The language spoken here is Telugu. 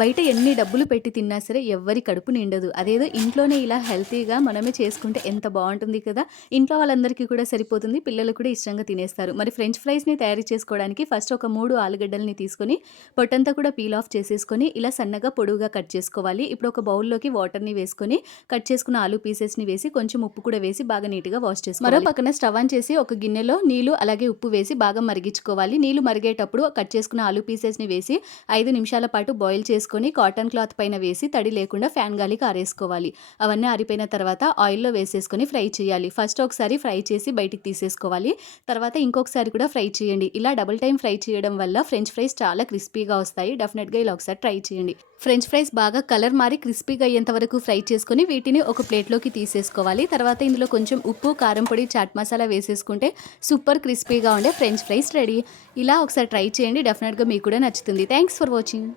బయట ఎన్ని డబ్బులు పెట్టి తిన్నా సరే ఎవ్వరి కడుపు నిండదు. అదేదో ఇంట్లోనే ఇలా హెల్తీగా మనమే చేసుకుంటే ఎంత బాగుంటుంది కదా? ఇంట్లో వాళ్ళందరికీ కూడా సరిపోతుంది. పిల్లలు కూడా ఇష్టంగా తినేస్తారు. మరి ఫ్రెంచ్ ఫ్రైస్ని తయారు చేసుకోవడానికి ఫస్ట్ ఒక మూడు ఆలుగడ్డల్ని తీసుకొని పొట్టంతా కూడా పీల్ ఆఫ్ చేసేసుకొని ఇలా సన్నగా పొడువుగా కట్ చేసుకోవాలి. ఇప్పుడు ఒక బౌల్లోకి వాటర్ని వేసుకొని కట్ చేసుకున్న ఆలు పీసెస్ని వేసి కొంచెం ఉప్పు కూడా వేసి బాగా నీట్గా వాష్ చేసుకోవాలి. మరో పక్కన స్టవ్ ఆన్ చేసి ఒక గిన్నెలో నీళ్ళు అలాగే ఉప్పు వేసి బాగా మరిగించుకోవాలి. నీళ్ళు మరిగేటప్పుడు కట్ చేసుకున్న ఆలు పీసెస్ని వేసి ఐదు నిమిషాల పాటు బాయిల్ చేసుకొని కాటన్ క్లాత్ పైన వేసి తడి లేకుండా ఫ్యాన్ గాలికి ఆరేసుకోవాలి అవన్నీ ఆరిపోయిన తర్వాత ఆయిల్లో వేసేసుకొని ఫ్రై చేయాలి. ఫస్ట్ ఒకసారి ఫ్రై చేసి బయటికి తీసేసుకోవాలి. తర్వాత ఇంకొకసారి కూడా ఫ్రై చేయండి. ఇలా డబుల్ టైం ఫ్రై చేయడం వల్ల ఫ్రెంచ్ ఫ్రైస్ చాలా క్రిస్పీగా వస్తాయి. డెఫినెట్గా ఇలా ఒకసారి ట్రై చేయండి. ఫ్రెంచ్ ఫ్రైస్ బాగా కలర్ మారి క్రిస్పీగా అయ్యేంత వరకు ఫ్రై చేసుకొని వీటిని ఒక ప్లేట్లోకి తీసేసుకోవాలి. తర్వాత ఇందులో కొంచెం ఉప్పు కారం పొడి చాట్ మసాలా వేసేసుకుంటే సూపర్ క్రిస్పీగా ఉండే ఫ్రెంచ్ ఫ్రైస్ రెడీ. ఇలా ఒకసారి ట్రై చేయండి. డెఫినెట్గా మీకు కూడా నచ్చుతుంది. Thanks for watching.